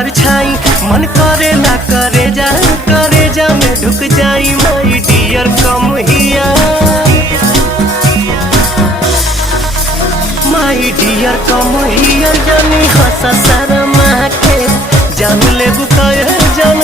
परछाई मन करेला करे जा में ढुक जाई माई डियर कम हिया माई डियर कम हिया जानी हंसा शर्मा के जान ले बुकाए जान